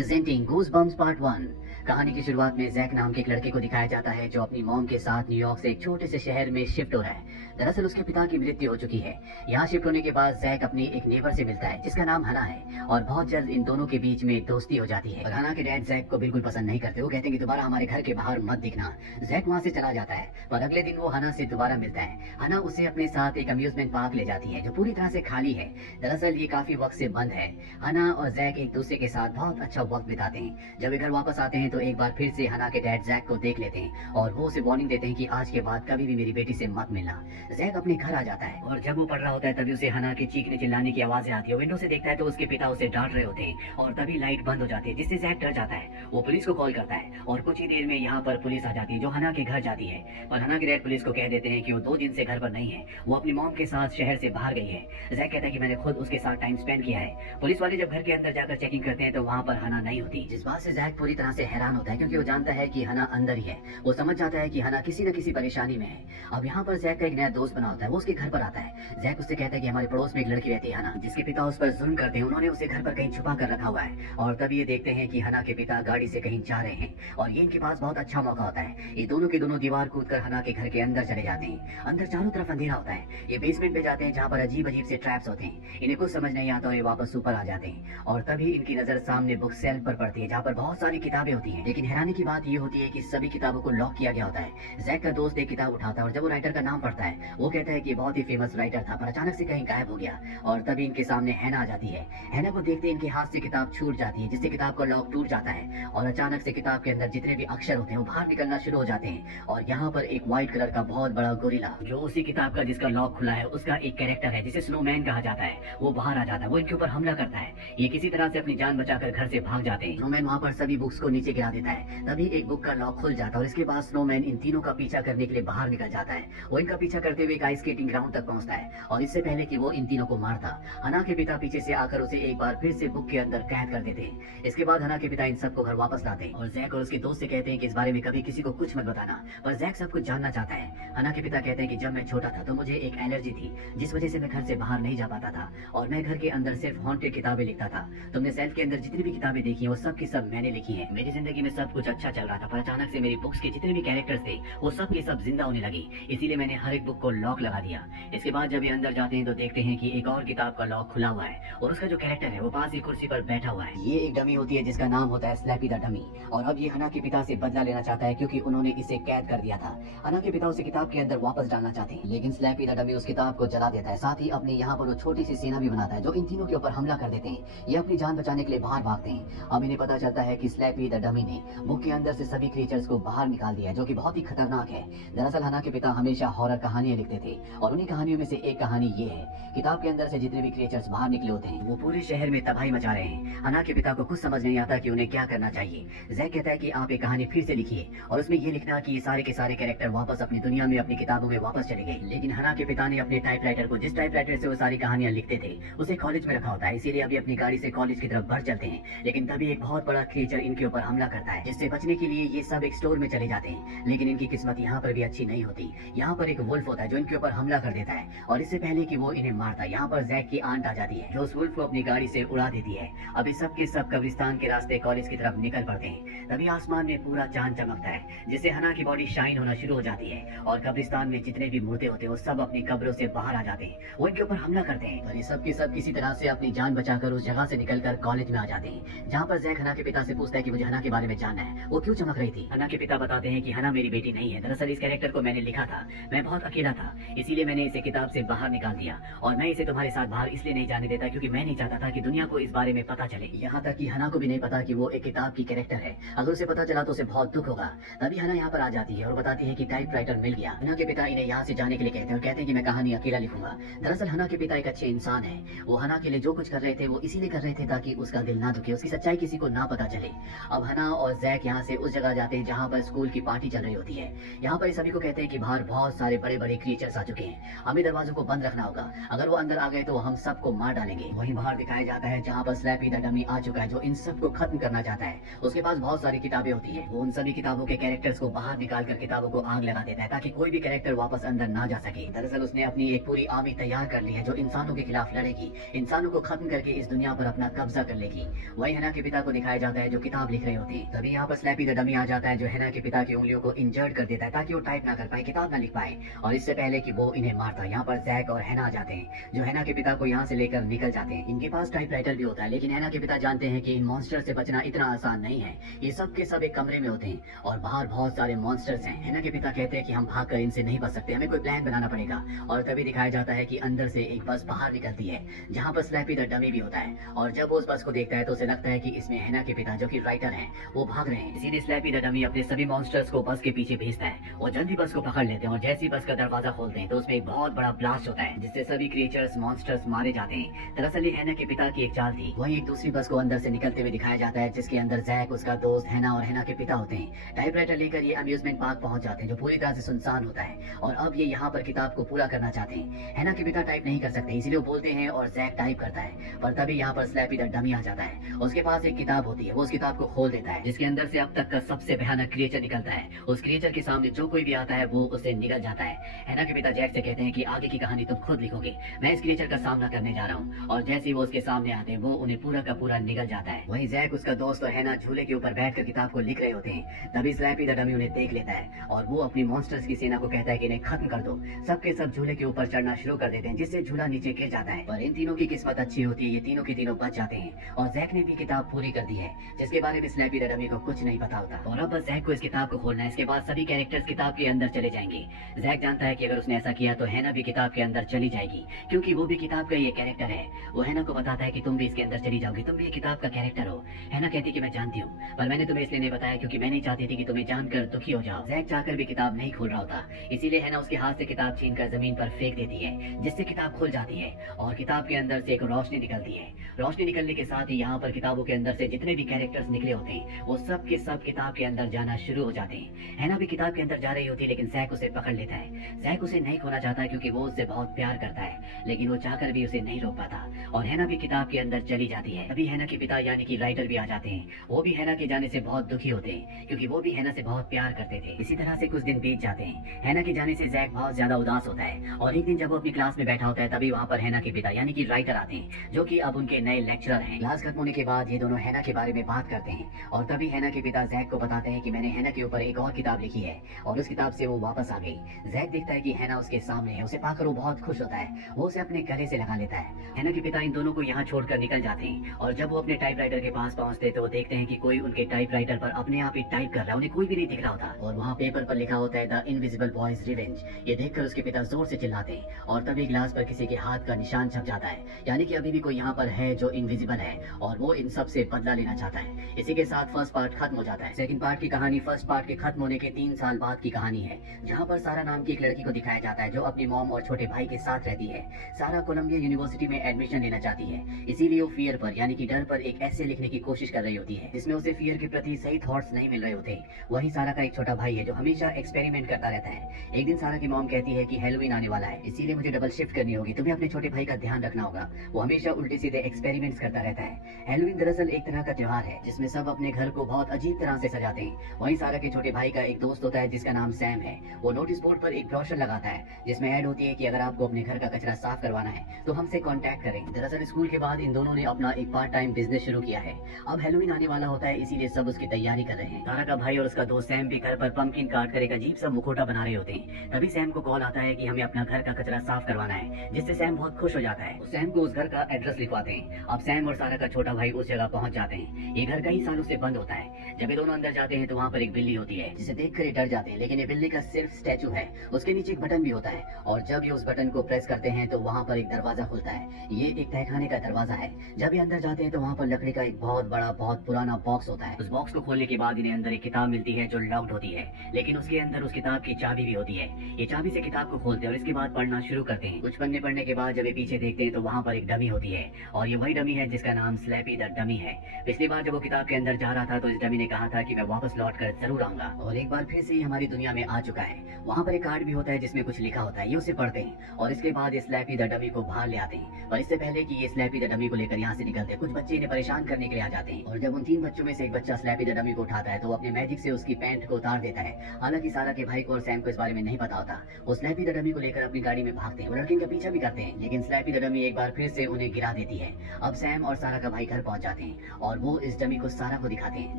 Presenting goosebumps part 1। कहानी की शुरुआत में जैक नाम के एक लड़के को दिखाया जाता है जो अपनी मॉम के साथ न्यूयॉर्क से एक छोटे से शहर में शिफ्ट हो रहा है। दरअसल उसके पिता की मृत्यु हो चुकी है। यहाँ शिफ्ट होने के बाद जैक अपनी एक नेबर से मिलता है जिसका नाम हना है और बहुत जल्द इन दोनों के बीच में दोस्ती हो जाती है। और हना के डैड जैक को बिल्कुल पसंद नहीं करते। वो कहते हैं कि दोबारा हमारे घर के बाहर मत दिखना। जैक वहाँ से चला जाता है और अगले दिन वो हना से दोबारा मिलता है। हना उसे अपने साथ एक अम्यूजमेंट पार्क ले जाती है जो पूरी तरह से खाली है। दरअसल ये काफी वक्त से बंद है। हना और जैक एक दूसरे के साथ बहुत अच्छा वक्त बिताते हैं। जब वे घर वापस आते हैं तो एक बार फिर से हना के डैड जैक को देख लेते हैं और वो उसे वार्निंग देते हैं कि आज के बाद कभी भी मेरी बेटी से मत मिलना। जैक अपने घर आ जाता है और जब वो पढ़ रहा होता है तभी उसे हना के चीखने चिल्लाने की आवाजें आती है। विंडो से देखता है तो उसके पिता उसे डांट रहे होते हैं और तभी लाइट बंद हो जाती है जिससे जैक डर जाता है। वो पुलिस को कॉल करता है और कुछ ही देर में यहाँ पर पुलिस आ जाती है जो हना के घर जाती है। और हना के डैड पुलिस को कह देते हैं कि वो 2 दिन से घर पर नहीं है, वो अपनी मॉम के साथ शहर से बाहर गई है। जैक कहता है कि मैंने खुद उसके साथ टाइम स्पेंड किया है। पुलिस वाले जब घर के अंदर जाकर चेकिंग करते हैं तो वहाँ पर हना नहीं होती, जिस बात से जैक पूरी तरह से हैरान होता है क्योंकि वो जानता है कि हना अंदर ही है। वो समझ जाता है कि हना किसी न किसी परेशानी में है। अब यहाँ पर जैक का एक नया दोस्त बना होता है, वो उसके घर पर आता है। जैक उससे कहता है कि हमारे पड़ोस में एक लड़की रहती है हना, जिसके पिता उस पर जुल्म करते हैं। उन्होंने उसे घर पर कहीं छुपा कर रखा हुआ है। और तभी ये देखते हैं कि हना के पिता गाड़ी से कहीं जा रहे हैं और ये इनके पास बहुत अच्छा मौका होता है। ये दोनों के दोनों दीवार कूदकर हना के घर के अंदर चले जाते हैं। अंदर चारों तरफ अंधेरा होता है। ये बेसमेंट में जाते हैं जहाँ पर अजीब अजीब से ट्रैप्स होते हैं। इन्हें कुछ समझ नहीं आता और ये वापस ऊपर आ जाते हैं। और तभी इनकी नजर सामने बुक सेल्फ पर पड़ती है जहाँ पर बहुत सारी किताबें होती हैं। लेकिन हैरानी की बात ये होती है कि सभी किताबों को लॉक किया गया होता है। जैक का दोस्त एक किताब उठाता है और जब वो राइटर का नाम पढ़ता है वो कहता है कि बहुत ही फेमस राइटर था पर अचानक से कहीं गायब हो गया। और तभी इनके सामने हैना आ जाती है। हैना को देखते इनके हाथ से किताब छूट जाती है जिससे किताब का लॉक टूट जाता है और अचानक से किताब के अंदर जितने भी अक्षर होते हैं वो बाहर निकलना शुरू हो जाते हैं। और यहाँ पर एक व्हाइट कलर का बहुत बड़ा गोरिल्ला जो उसी किताब का जिसका लॉक खुला है उसका एक कैरेक्टर है जिसे स्नोमैन कहा जाता है, वो बाहर आ जाता है। वो इनके ऊपर हमला करता है। ये किसी तरह से अपनी जान बचाकर घर से भाग जाते हैं। स्नोमैन वहाँ पर सभी बुक्स को नीचे गिरा देता है। तभी एक बुक का लॉक खुल जाता है और इसके बाद स्नोमैन इन तीनों का पीछा करने के लिए बाहर निकल जाता है। वो इनका पीछा करते हुए एक आइस स्केटिंग ग्राउंड तक पहुंचता है और इससे पहले कि वो इन तीनों को मारता, हना के पिता पीछे से आकर उसे एक बार फिर से बुक के अंदर कैद कर देते हैं। इसके बाद हना के पिता इन सबको घर वापस लाते हैं और जैक और उसके दोस्त से कहते हैं कि इस बारे में कभी किसी को कुछ मत बताना। पर जैक सब कुछ जानना चाहता है। हना के पिता कहते हैं कि जब मैं छोटा था तो मुझे एक एलर्जी थी जिस वजह से मैं घर से बाहर नहीं जा पाता था और मैं घर के अंदर सिर्फ हॉन्टेड किताबें लिखता था। तुमने सेल्फ के अंदर जितनी भी किताबें देखी हैं वो सब की सब मैंने लिखी हैं। मेरी जिंदगी में सब कुछ अच्छा चल रहा था पर अचानक से मेरी बुक्स के जितने भी कैरेक्टर्स थे वो सब के सब जिंदा होने लगी, इसीलिए मैंने हर एक बुक को लॉक लगा दिया। इसके बाद जब ये अंदर जाते हैं तो देखते हैं कि एक और किताब का लॉक खुला हुआ है और उसका जो कैरेक्टर है वो पास ही कुर्सी पर बैठा हुआ है। ये एक डमी होती है जिसका नाम होता है स्लैपी द डमी और अब ये हना के पिता से बदला लेना चाहता है क्योंकि उन्होंने इसे कैद कर दिया था। हना के पिता उसे किताब के अंदर वापस डालना चाहते हैं लेकिन स्लैपी द डमी उस किताब को जला देता है। साथ ही अपने यहाँ पर वो छोटी सी सेना भी बनाता है जो इन तीनों के ऊपर हमला कर देते हैं। ये अपनी जान बचाने के लिए बाहर भागते हैं। अब इन्हें पता चलता है कि स्लैपी द डमी ने बुक के अंदर से सभी क्रीचर्स को बाहर निकाल दिया जो कि बहुत ही खतरनाक है। दरअसल हना के पिता हमेशा हॉरर कहानियां लिखते थे और उन्हीं कहानियों में से एक कहानी ये है। किताब के अंदर से जितने भी क्रिएचर्स बाहर निकले होते हैं वो पूरे शहर में तबाही मचा रहे हैं। हना के पिता को कुछ समझ नहीं आता कि उन्हें क्या करना चाहिए। जैक कहता है कि आप एक कहानी फिर से लिखिए और उसमें ये लिखना कि ये सारे के सारे कैरेक्टर वापस अपनी दुनिया में अपनी किताबों में वापस चले गए। लेकिन हना के पिता ने अपने टाइपराइटर को जिस टाइपराइटर से वो सारी कहानियां लिखते थे उसे कॉलेज में रखा होता है, इसीलिए अभी अपनी गाड़ी से कॉलेज की तरफ बढ़ चलते हैं। लेकिन तभी एक बहुत बड़ा क्रिएचर इनके ऊपर हमला करता है जिससे बचने के लिए ये सब एक स्टोर में चले जाते हैं। लेकिन इनकी किस्मत यहाँ पर भी अच्छी नहीं होती। यहाँ पर एक वुल्फ होता है जो इनके ऊपर हमला कर देता है और इससे पहले कि वो इन्हें मारता यहाँ पर जैक की आंट आ जाती है जो उस वुल्फ को अपनी गाड़ी से उड़ा देती है। अभी सब के सब कब्रिस्तान के रास्ते कॉलेज की तरफ निकल पड़ते हैं। तभी आसमान में पूरा चांद चमकता है जिससे हना की बॉडी शाइन होना शुरू हो जाती है और कब्रिस्तान में जितने भी मुर्दे होते हैं वो सब अपनी कब्रों से बाहर आ जाते हैं। वो इनके ऊपर हमला करते हैं और ये सब के सब किसी तरह से अपनी जान बचाकर उस जगह से निकलकर कॉलेज में आ जाते हैं जहाँ पर जैक हना के पिता से पूछता है कि मुझे हना के बारे में जानना है, वो क्यों चमक रही थी। हना के पिता बताते हैं कि हना मेरी बेटी नहीं है। दरअसल इस कैरेक्टर को मैंने लिखा था, मैं बहुत अकेला था इसीलिए मैंने इसे किताब से बाहर निकाल दिया और मैं इसे तुम्हारे साथ बाहर इसलिए नहीं जाने देता क्योंकि मैं नहीं चाहता था कि दुनिया को इस बारे में पता चले। यहाँ तक कि हना को भी नहीं पता कि वो एक किताब की कैरेक्टर है। अगर उसे पता चला तो उसे बहुत दुख होगा। तभी हना यहाँ पर आ जाती है और बताती है कि टाइपराइटर मिल गया। हना के पिता इन्हें यहाँ से जाने के लिए कहते हैं और कहते हैं कि मैं कहानी अकेला लिखूंगा। दरअसल हना के पिता एक अच्छे इंसान है। वो हना के लिए जो कुछ कर रहे थे वो इसीलिए कर रहे थे ताकि उसका दिल ना दुखे, उसकी सच्चाई किसी को ना पता चले। अब हना और जैक यहाँ से उस जगह जाते हैं जहाँ पर स्कूल की पार्टी चल रही होती है। यहाँ पर सभी को कहते हैं कि बाहर बहुत सारे बड़े बड़े क्रीचर्स आ चुके हैं, हमें दरवाजों को बंद रखना होगा, अगर वो अंदर आ गए तो हम सबको मार डालेंगे। वहीं बाहर दिखाया जाता है जहाँ पर स्लैपी द डमी आ चुका है, जो इन सबको खत्म करना चाहता है। उसके पास बहुत सारी किताबें होती है, वो उन सभी किताबों के कैरेक्टर्स को बाहर निकाल कर किताबों को आग लगा देता है ताकि कोई भी कैरेक्टर वापस अंदर ना जा सके। दरअसल उसने अपनी एक पूरी आर्मी तैयार कर ली है जो इंसानों के खिलाफ लड़ेगी, इंसानों को खत्म करके इस दुनिया पर अपना कब्जा कर लेगी। वही हैना के पिता को दिखाया जाता है जो किताब लिख रहे होते हैं। तभी यहाँ पर स्लैपी द डमी आ जाता है जो हैना के पिता की उंगलियों को इंजर्ड कर देता है ताकि वो टाइप ना कर पाए, किताब ना लिख पाए, और इससे पहले कि वो इन्हें मारता। यहाँ पर जैक और हैना आ जाते हैं जो हैना के पिता को यहाँ से लेकर निकल जाते हैं। इनके पास टाइपराइटर भी होता है, लेकिन हैना के पिता जानते हैं कि इन मॉन्स्टर से बचना इतना आसान नहीं है। ये सब के सब एक कमरे में होते हैं और बाहर बहुत सारे मॉन्स्टर्स हैं। हैना के पिता कहते हैं कि हम भागकर इनसे नहीं बच सकते, हमें कोई प्लान बनाना पड़ेगा। और तभी दिखाया जाता है कि अंदर से एक बस बाहर निकलती है जहाँ पर स्लैपी द डमी भी होता है, और जब वो उस बस को देखता है तो उसे लगता है कि इसमें हैना के पिता जो कि राइटर हैं वो भाग रहे हैं। इसीलिए स्लैपी द डमी अपने सभी मॉन्स्टर्स को बस के पीछे भेजता है और जल्दी बस को पकड़ लेते हैं, और जैसे ही बस का दरवाजा खोलते हैं तो उसमें एक बहुत बड़ा ब्लास्ट होता है जिससे सभी क्रिएचर्स मॉन्स्टर्स मारे जाते हैं। दरअसल ये हैना के पिता की एक चाल थी। वहीं एक दूसरी बस को अंदर से निकलते हुए दिखाया जाता है जिसके अंदर जैक, उसका दोस्त हैना और हैना के पिता होते हैं। टाइपराइटर लेकर ये अम्यूजमेंट पार्क पहुंच जाते हैं जो पूरी तरह से सुनसान होता है, और अब ये यहाँ पर किताब को पूरा करना चाहते हैं। हैना के पिता टाइप नहीं कर सकते इसलिए वो बोलते हैं और जैक टाइप करता है, पर तभी यहाँ पर स्लैपी द डमी आ जाता है। उसके पास एक किताब होती है, वो उस किताब को खोल देता है जिसके अंदर से अब तक का सबसे भयानक क्रिएचर निकलता है। उस क्रिएचर के सामने जो कोई भी आता है वो उसे निगल जाता है। हैना के पिता जैक से कहते हैं कि आगे की कहानी तुम खुद लिखोगे, मैं इस क्रिएचर का सामना करने जा रहा हूँ, और जैसे ही वो उसके सामने आते हैं वो उन्हें पूरा का पूरा निगल जाता है। वहीं जैक, उसका दोस्त और हैना झूले के ऊपर बैठकर किताब को लिख रहे होते हैं। तभी स्लैपी द डमी उन्हें देख लेता है और वो अपनी मॉन्स्टर्स की सेना को कहता है कि इन्हें खत्म कर दो। सबके सब झूले के ऊपर चढ़ना शुरू कर देते हैं जिससे झूला नीचे गिर जाता है, पर इन तीनों की किस्मत अच्छी होती है, ये तीनों के तीनों बच जाते हैं। और जैक ने भी किताब पूरी कर दी है जिसके बारे में स्लैपी द डमी को कुछ नहीं पता होता, और अब बस जैक को इस किताब को खोलना है। इसके बाद सभी कैरेक्टर्स किताब के अंदर चले जाएंगे। जैक जानता है कि अगर उसने ऐसा किया तो हैना भी किताब के अंदर चली जाएगी क्योंकि वो भी किताब का ये कैरेक्टर है। वो हैना को बताता है कि तुम भी इसके अंदर चली जाओगी, तुम भी ये किताब का कैरेक्टर हो। हैना कहती है कि मैं जानती हूँ, पर मैंने तुम्हें इसलिए नहीं बताया क्योंकि मैं नहीं चाहती थी कि तुम्हें जानकर दुखी हो जाओ। जैक चाहकर भी किताब नहीं खोल रहा होता, इसीलिए हैना उसके हाथ से किताब छीनकर जमीन पर फेंक देती है जिससे किताब खुल जाती है और किताब के अंदर से एक रोशनी निकलती है। रोशनी निकलने के साथ ही यहाँ पर किताबों के अंदर से जितने भी कैरेक्टर्स निकले होते हैं वो सब के सब किताब के अंदर जाना शुरू हो जाते हैं। हैना भी किताब के अंदर जा रही होती है लेकिन जैक उसे पकड़ लेता है। जैक उसे नहीं खोना चाहता क्योंकि वो उससे बहुत प्यार करता है, लेकिन वो चाहकर भी उसे नहीं रोक पाता और हैना भी किताब के अंदर चली जाती है। अभी हैना के पिता यानी कि राइटर भी आ जाते हैं। वो भी हैना के जाने से बहुत दुखी होते हैं क्योंकि वो भी हैना से बहुत प्यार करते थे। इसी तरह से कुछ दिन बीत जाते हैं। हैना के जाने से जैक बहुत ज्यादा उदास होता है, और एक दिन जब वो अपनी क्लास में बैठा होता है तभी वहाँ पर हैना के पिता यानी कि राइटर आते हैं जो कि अब उनके नए लेक्चरर हैं। क्लास खत्म होने के बाद ये दोनों हैना के बारे में बात करते हैं, और तभी हैना के पिता जैक को बताते हैं कि मैंने हैना के ऊपर एक और किताब लिखी है, और उस किताब से वो वापस आ गई। जैक देखता है कि हैना उसके सामने है, उसे पाकर वो बहुत खुश होता है, वो उसे अपने गले से लगा लेता है। हैना के पिता इन दोनों को यहाँ छोड़कर निकल जाते हैं, और जब वो अपने टाइपराइटर के पास पहुंचते तो वो देखते हैं कि कोई उनके टाइपराइटर पर अपने आप ही टाइप कर रहा है, उन्हें कोई भी नहीं दिख रहा होता, और वहाँ पेपर पर लिखा होता है द इनविजिबल बॉयज रिवेंज। ये देखकर उसके पिता जोर से चिल्लाते हैं, और तभी ग्लास पर किसी के हाथ का निशान छप जाता है, यानी कि अभी भी कोई यहाँ पर है जो इनविजिबल है और वो इन सब से बदला लेना चाहता है। इसी के साथ फर्स्ट पार्ट खत्म हो जाता है। सेकंड पार्ट की कहानी फर्स्ट पार्ट के खत्म होने के 3 साल बाद की कहानी है, जहाँ पर सारा नाम की एक लड़की को दिखाया जाता है जो अपनी मॉम और छोटे भाई के साथ रहती है। सारा कोलंबिया यूनिवर्सिटी में एडमिशन लेना चाहती है, इसीलिए वो फियर पर यानी कि डर पर एक ऐसे लिखने की कोशिश कर रही होती है जिसमें उसे फियर के प्रति सही थॉट्स नहीं मिल रहे होते। वही सारा का एक छोटा भाई है जो हमेशा एक्सपेरिमेंट करता रहता है। एक दिन सारा की मॉम कहती है कि हैलोवीन आने वाला है, इसीलिए मुझे डबल शिफ्ट करनी होगी, तुम्हें अपने छोटे भाई का ध्यान रखना होगा, वो हमेशा उल्टे सीधे एक्सपेरिमेंट्स करता रहता है। हैलोवीन दरअसल एक तरह का त्योहार है जिसमें सब अपने घर को बहुत अजीब तरह से सजाते हैं। वहीं सारा के छोटे भाई का एक दोस्त होता है जिसका नाम सैम है। वो नोटिस बोर्ड पर एक ब्रोशर लगाता है जिसमें ऐड होती है कि अगर आपको अपने घर का कचरा साफ करवाना है तो हमसे कांटेक्ट करें। दरअसल स्कूल के बाद इन दोनों ने अपना एक पार्ट टाइम बिजनेस शुरू किया है। अब हैलोवीन आने वाला होता है इसीलिए सब उसकी तैयारी कर रहे हैं। सारा का भाई और उसका दोस्त सैम भी घर पर पंपकिन काट कर एक अजीब सा मुखौटा बना रहे होते हैं। तभी सैम को कॉल आता है कि हमें अपना घर का कचरा साफ करवाना है, जिससे सैम बहुत खुश हो जाता है। सैम को उस घर का एड्रेस लिखवाते हैं। अब सैम और सारा का छोटा भाई उस जगह पहुंच जाते हैं। ये घर कई सालों से बंद होता है। जब ये दोनों अंदर जाते हैं तो वहाँ पर एक बिल्ली होती है जिसे देखकर ये डर जाते हैं, लेकिन ये बिल्ली का सिर्फ स्टैचू है। उसके नीचे एक बटन भी होता है, और जब ये उस बटन को प्रेस करते हैं तो वहाँ पर एक दरवाजा खुलता है। ये एक तहखाने का दरवाजा है। जब ये अंदर जाते हैं तो वहाँ पर लकड़ी का एक बहुत बड़ा बहुत पुराना बॉक्स होता है। उस बॉक्स को खोलने के बाद इन्हें अंदर एक किताब मिलती है जो लॉक्ड होती है, लेकिन उसके अंदर उस किताब की चाबी भी होती है। ये चाबी से किताब को खोलते हैं और इसके बाद पढ़ना शुरू करते हैं। कुछ पन्ने पढ़ने के बाद जब ये पीछे देखते हैं तो वहाँ पर एक डमी होती है, और ये वही डमी है जिसका नाम स्लैपी द डमी है। पिछली बार जब वो किताब के अंदर जा जा रहा था तो इस डमी ने कहा था कि मैं वापस लौट कर जरूर आऊंगा और एक बार फिर से ही हमारी दुनिया में आ चुका है। वहाँ पर एक कार्ड भी होता है जिसमें कुछ लिखा होता है, ये उसे पढ़ते हैं और इसके बाद स्लैपी द डमी को बाहर ले आते हैं। और इससे पहले कि ये स्लैपी द डमी को लेकर यहाँ से निकलते कुछ बच्चे इन्हें परेशान करने के लिए आ जाते हैं। और जब उन 3 बच्चों में से एक बच्चा स्लैपी द डमी को उठाता है तो वो अपने मैजिक से उसकी पैंट को उतार देता है। हालांकि सारा के भाई को और सैम को इस बारे में नहीं पता होता। वो स्लैपी द डमी को लेकर अपनी गाड़ी में भागते हैं, वो लड़के का पीछा भी करते हैं, लेकिन स्लैपी द डमी एक बार फिर से उन्हें गिरा देती है। अब सैम और सारा का भाई घर पहुंच जाते हैं और वो इस डमी को सारा को दिखाते हैं।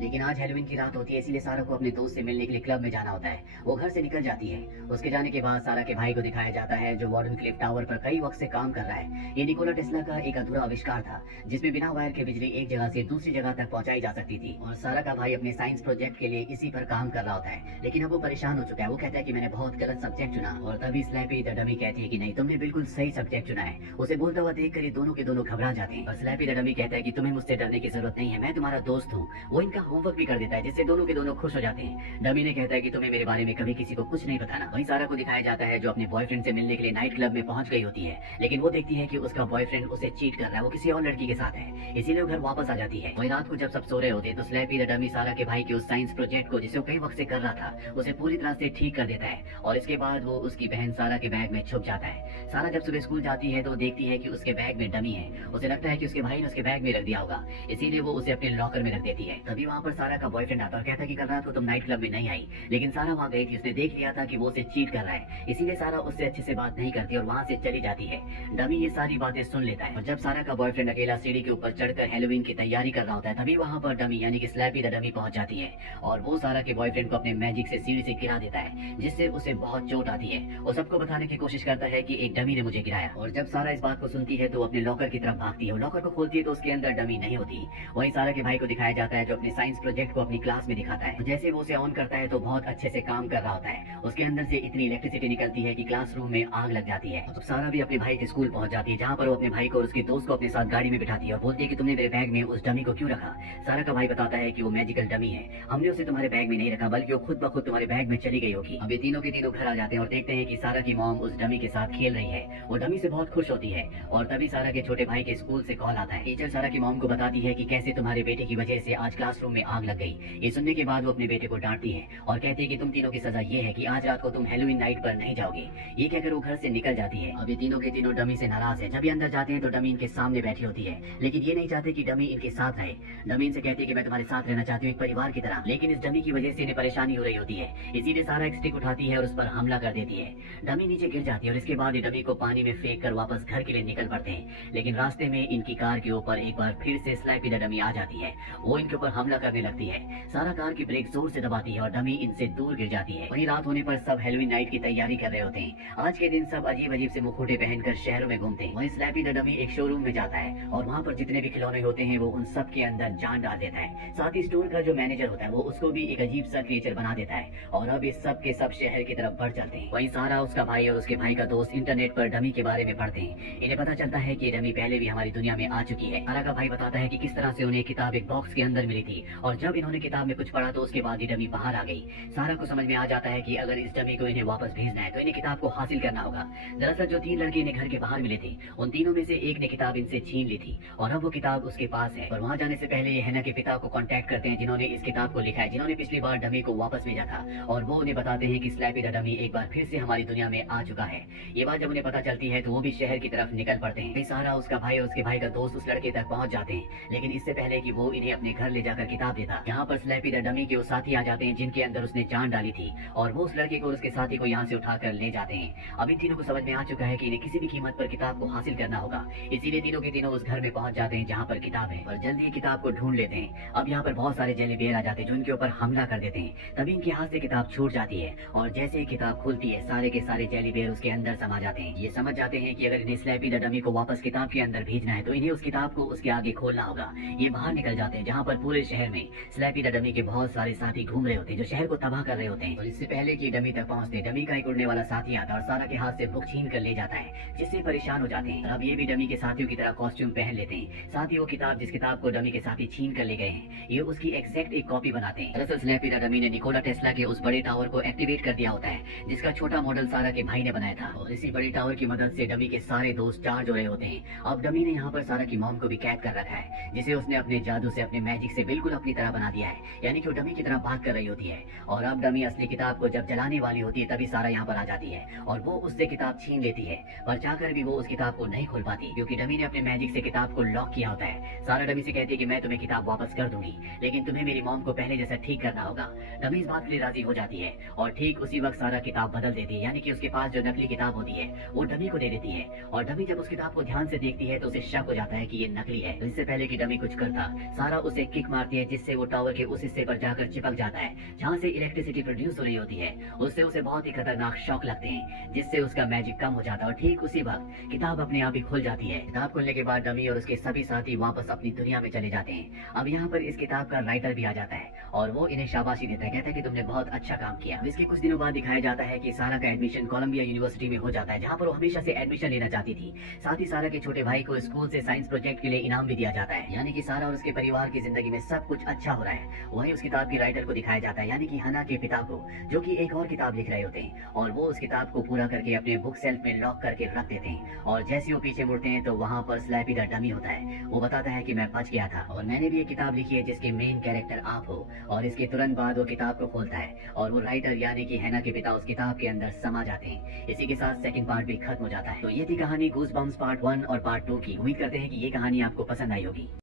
लेकिन आज हैलोवीन की रात होती है, इसलिए सारा को अपने दोस्त से मिलने के लिए क्लब में जाना होता है। वो घर से निकल जाती है। उसके जाने के बाद सारा के भाई को दिखाया जाता है जो वार्डन क्लिफ टावर पर कई वक्त से काम कर रहा है। ये निकोला टेस्ला का एक अधूरा आविष्कार था जिसमें बिना वायर के बिजली एक जगह से दूसरी जगह तक पहुंचाई जा सकती थी। और सारा का भाई अपने साइंस प्रोजेक्ट के लिए इसी पर काम कर रहा होता है, लेकिन अब वो परेशान हो चुका है। वो कहता है कि मैंने बहुत गलत सब्जेक्ट चुना। और तभी स्लैपी द डमी कहती है कि नहीं, तुमने बिल्कुल सही सब्जेक्ट चुना है। उसे बोलता हुआ देखकर ये दोनों के दोनों घबरा जाते हैं। और स्लैपी द डमी कहता है कि तुम्हें मुझसे डरने की जरूरत नहीं है, मैं तुम्हारा दोस्त हूँ। वो इनका होमवर्क भी कर देता है जिससे दोनों के दोनों खुश हो जाते हैं। डमी ने कहता है कि तुम्हें मेरे बारे में कभी किसी को कुछ नहीं बताना। वहीं सारा को दिखाया जाता है जो अपने बॉयफ्रेंड से मिलने के लिए नाइट क्लब में पहुंच गई होती है, लेकिन वो देखती है कि उसका बॉयफ्रेंड उसे चीट कर रहा है, वो किसी और लड़की के साथ है, इसीलिए वो घर वापस आ जाती है। वहीं रात को जब सब सो रहे होते हैं तो स्लैपी द डमी सारा के भाई के उस साइंस प्रोजेक्ट को जिसे वो कई वक्त से कर रहा था उसे पूरी तरह से ठीक कर देता है। और इसके बाद वो उसकी बहन सारा के बैग में छुप जाता है। सारा जब सुबह स्कूल जाती है तो देखती है कि उसके बैग में डमी है। उसे लगता है कि उसके भाई ने उसके बैग में रख दिया होगा, इसीलिए वो उसे अपने लॉकर में रख देती है। तभी वहाँ पर सारा का बॉयफ्रेंड आता है और कहता है कि कल रात को तुम नाइट क्लब में नहीं आई, लेकिन सारा वहाँ गई थी। उसने देख लिया था कि वो उसे चीट कर रहा है, इसीलिए सारा उससे अच्छे से बात नहीं करती और वहाँ से चली जाती है। डमी ये सारी बातें सुन लेता है और जब सारा का बॉयफ्रेंड अकेला सीढ़ी के ऊपर चढ़कर हैलोवीन की तैयारी कर रहा होता है तभी वहाँ पर डमी यानी कि स्लैपी द डमी पहुंच जाती है और वो सारा के बॉयफ्रेंड को अपने मैजिक से सीढ़ी से गिरा देता है जिससे उसे बहुत चोट आती है। वो सबको बताने की कोशिश करता है कि एक डमी ने मुझे गिराया। और जब सारा इस बात को सुनती है तो अपने लॉकर की तरफ भागती है। लॉकर को खोलती है तो उसके अंदर डमी नहीं होती। वहीं सारा के भाई को दिखाया जाता है जो अपने साइंस प्रोजेक्ट को अपनी क्लास में दिखाता है। जैसे वो उसे ऑन करता है तो बहुत अच्छे से काम कर रहा होता है। उसके अंदर से इतनी इलेक्ट्रिसिटी निकलती है कि क्लासरूम में आग लग जाती है। तो सारा भी अपने भाई के स्कूल पहुंच जाती है जहाँ पर वो अपने भाई को और उसके दोस्त को अपने साथ गाड़ी में बिठाती है और बोलती है कि तुमने मेरे बैग में उस डमी को क्यों रखा। सारा का भाई बताता है कि वो मैजिकल डमी है, हमने उसे तुम्हारे बैग में नहीं रखा बल्कि वो खुद ब खुद तुम्हारे बैग में चली गई होगी। अब ये तीनों के तीनों घर आ जाते हैं और देखते हैं कि सारा की मॉम उस डमी के साथ खेल रही है। वो डमी से बहुत खुश होती है और तभी सारा के छोटे भाई के स्कूल से कॉल आता है। टीचर सारा की मॉम को बताती है कि कैसे तुम्हारे बेटे की वजह से आज क्लासरूम में आग लग गई। ये सुनने के बाद वो अपने बेटे को डांटती है और कहती है कि तुम तीनों की सजा ये है कि आज रात को तुम हैलोवीन नाइट पर नहीं जाओगे। ये कहकर वो घर से निकल जाती है। अब ये तीनों के तीनों डमी से नाराज है। जब ये अंदर जाते हैं तो डमी इनके सामने बैठी होती है, लेकिन ये नहीं चाहते कि डमी इनके साथ रहे। डमी इनसे कहती है कि मैं तुम्हारे साथ रहना चाहती हूँ एक परिवार की तरह, लेकिन इस डमी की वजह से इन्हें परेशानी हो रही होती है। इसीलिए सारा एक स्टिक उठाती है और उस पर हमला कर देती है। डमी नीचे गिर जाती है और इसके बाद ये डमी को पानी में फेंक कर वापस घर के लिए निकल पड़ते हैं। लेकिन रास्ते में इनकी कार के ऊपर एक बार फिर से स्लैपी द डमी आ जाती है। वो इनके ऊपर हमला करने लगती है। सारा कार की ब्रेक जोर से दबाती है और डमी इनसे दूर गिर जाती है। वहीं रात होने पर सब हैलोवीन नाइट की तैयारी कर रहे होते हैं। आज के दिन सब अजीब अजीब से मुखौटे पहनकर शहरों में घूमते हैं। वहीं स्लैपी द डमी एक शोरूम में जाता है और वहाँ पर जितने भी खिलौने होते हैं वो उन सब के अंदर जान डाल देता है। साथ ही स्टोर का जो मैनेजर होता है वो उसको भी एक अजीब सा क्रिएचर बना देता है और अब इस सब के सब शहर की तरफ बढ़ चलते हैं। वहीं सारा, उसका भाई और उसके भाई का दोस्त इंटरनेट पर डमी के बारे में पढ़ते हैं। इन्हें पता चलता है कि डमी पहले भी हमारी दुनिया में आ चुकी है। सारा का भाई बताता है कि किस तरह से उन्हें किताब एक बॉक्स के अंदर मिली थी और जब इन्होंने किताब में कुछ पढ़ा तो उसके बाद ही डमी बाहर आ गई। सारा को समझ में आ जाता है कि अगर इस डमी को इन्हें वापस भेजना है तो इन्हें किताब को हासिल करना होगा। दरअसल जो 3 लड़के इन्हें घर के बाहर मिले थे उन तीनों में से एक ने किताब इनसे छीन ली थी और अब वो किताब उसके पास है। और वहाँ जाने से पहले ये हैना के पिता को कांटेक्ट करते हैं जिन्होंने इस किताब को लिखा है, जिन्होंने पिछली बार डमी को वापस भेजा था। और वो उन्हें बताते हैं कि स्लैपी द डमी एक बार फिर से हमारी दुनिया में आ चुका है। ये बात जब उन्हें पता चलती है तो वो भी शहर की तरफ निकल पड़ते हैं। सारा, उसका भाई और उसके भाई का दोस्त उस लड़के तक पहुंच जाते हैं, लेकिन इससे पहले कि वो इन्हें अपने घर ले जाकर किताब देता, यहाँ पर स्लैपी द डमी के वो साथी आ जाते हैं जिनके अंदर उसने जान डाली थी और वो उस लड़के को और उसके साथी को यहाँ से उठाकर ले जाते हैं। अब इन तीनों को समझ में आ चुका है कि इन्हें किसी भी कीमत पर किताब को हासिल करना होगा, इसीलिए तीनों के तीनों उस घर में पहुंच जाते हैं जहाँ पर किताब है और जल्दी किताब को ढूंढ लेते हैं। अब यहाँ पर बहुत सारे जेली बेयर आ जाते हैं जो इनके ऊपर हमला कर देते हैं। तभी इनके हाथ से किताब छूट जाती है और जैसे ही किताब खुलती है सारे के सारे जेली बेयर उसके अंदर समा जाते हैं। ये समझ जाते हैं कि अगर इन्हें स्लैपी द डमी को वापस किताब के अंदर भेजना है तो इन्हें उस किताब को उसके आगे खोलना होगा। ये बाहर निकल जाते हैं जहाँ पर पूरे शहर में स्लैपी द डमी के बहुत सारे साथी घूम रहे होते हैं जो शहर को तबाह कर रहे होते हैं। और इससे पहले कि डमी तक पहुँचते डमी का एक उड़ने वाला साथी आता है और सारा के हाथ से बुक छीन कर ले जाता है, जिससे परेशान हो जाते हैं। अब ये भी डमी के साथियों की तरह कॉस्ट्यूम पहन लेते हैं। साथ ही वो किताब, जिस किताब को डमी के साथी छीन कर ले गए हैं, ये उसकी एग्जैक्ट एक कॉपी बनाते हैं। दरअसल स्लैपी द डमी ने निकोला टेस्ला के उस बड़े टावर को एक्टिवेट कर दिया होता है जिसका छोटा मॉडल सारा के भाई ने बनाया था और इसी बड़े टावर की मदद से डमी के सारे दोस्त चार्ज हो रहे होते हैं। अब डमी ने यहाँ पर सारा की मॉम को भी कैद कर रखा है जिसे उसने अपने जादू से, अपने मैजिक से उसे बिल्कुल अपनी तरह बना दिया है, यानी कि वो डमी की तरह बात कर रही होती है। और अब डमी असली किताब को जब जलाने वाली होती है तभी सारा यहाँ पर आ जाती है और वो उससे किताब छीन लेती है, पर चाहकर भी वो उस किताब को नहीं खोल पाती क्योंकि डमी ने अपने मैजिक से किताब को लॉक किया होता है। सारा डमी से कहती है कि मैं तुम्हें किताब वापस कर दूंगी, लेकिन तुम्हें मेरी मॉम को पहले जैसा ठीक करना होगा। डमी इस बात के लिए राजी हो जाती है और ठीक उसी वक्त सारा किताब बदल देती है, यानी कि उसके पास जो नकली किताब होती है वो डमी को दे देती है। और डमी जब उस किताब को ध्यान से देखती है तो उसे शक हो जाता है कि ये नकली है। इससे पहले कि डमी कुछ करता, सारा उसे किक मारती है जिससे वो टावर के उस हिस्से पर जाकर चिपक जाता है जहाँ से इलेक्ट्रिसिटी प्रोड्यूस हो रही होती है। उससे उसे बहुत ही खतरनाक शॉक लगते हैं जिससे उसका मैजिक कम हो जाता है और ठीक उसी वक्त किताब अपने आप ही खुल जाती है। किताब खुलने के बाद डमी और उसके सभी साथी वापस अपनी दुनिया में चले जाते हैं। अब यहाँ पर इस किताब का राइटर भी आ जाता है और वो इन्हें शाबाशी देता है, कहता है कि तुमने बहुत अच्छा काम किया। इसके कुछ दिनों बाद दिखाया जाता है कि सारा का एडमिशन कोलंबिया यूनिवर्सिटी में हो जाता है जहाँ पर वो हमेशा से एडमिशन लेना चाहती थी। साथ ही सारा के छोटे भाई को स्कूल से साइंस प्रोजेक्ट के लिए इनाम भी दिया जाता है, यानी कि सारा और उसके परिवार की जिंदगी में सब कुछ अच्छा हो रहा है। वहीं उस किताब की राइटर को दिखाया जाता है, यानी कि हना के पिता को, जो कि एक और किताब लिख रहे होते हैं और वो उस किताब को पूरा करके अपने बुक सेल्फ में लॉक करके रख देते हैं। और जैसे वो पीछे मुड़ते हैं तो वहाँ पर स्लैपी द डमी होता है। वो बताता है कि मैं बच गया था और मैंने भी एक किताब लिखी है जिसके मेन कैरेक्टर आप हो। और इसके तुरंत बाद वो किताब को खोलता है और वो राइटर यानी कि हैना के पिता उस किताब के अंदर समा जाते हैं। इसी के साथ सेकंड पार्ट भी खत्म हो जाता है। तो ये थी कहानी गूज़बम्प्स पार्ट 1 और पार्ट 2 की। उम्मीद करते हैं कि ये कहानी आपको पसंद आई होगी।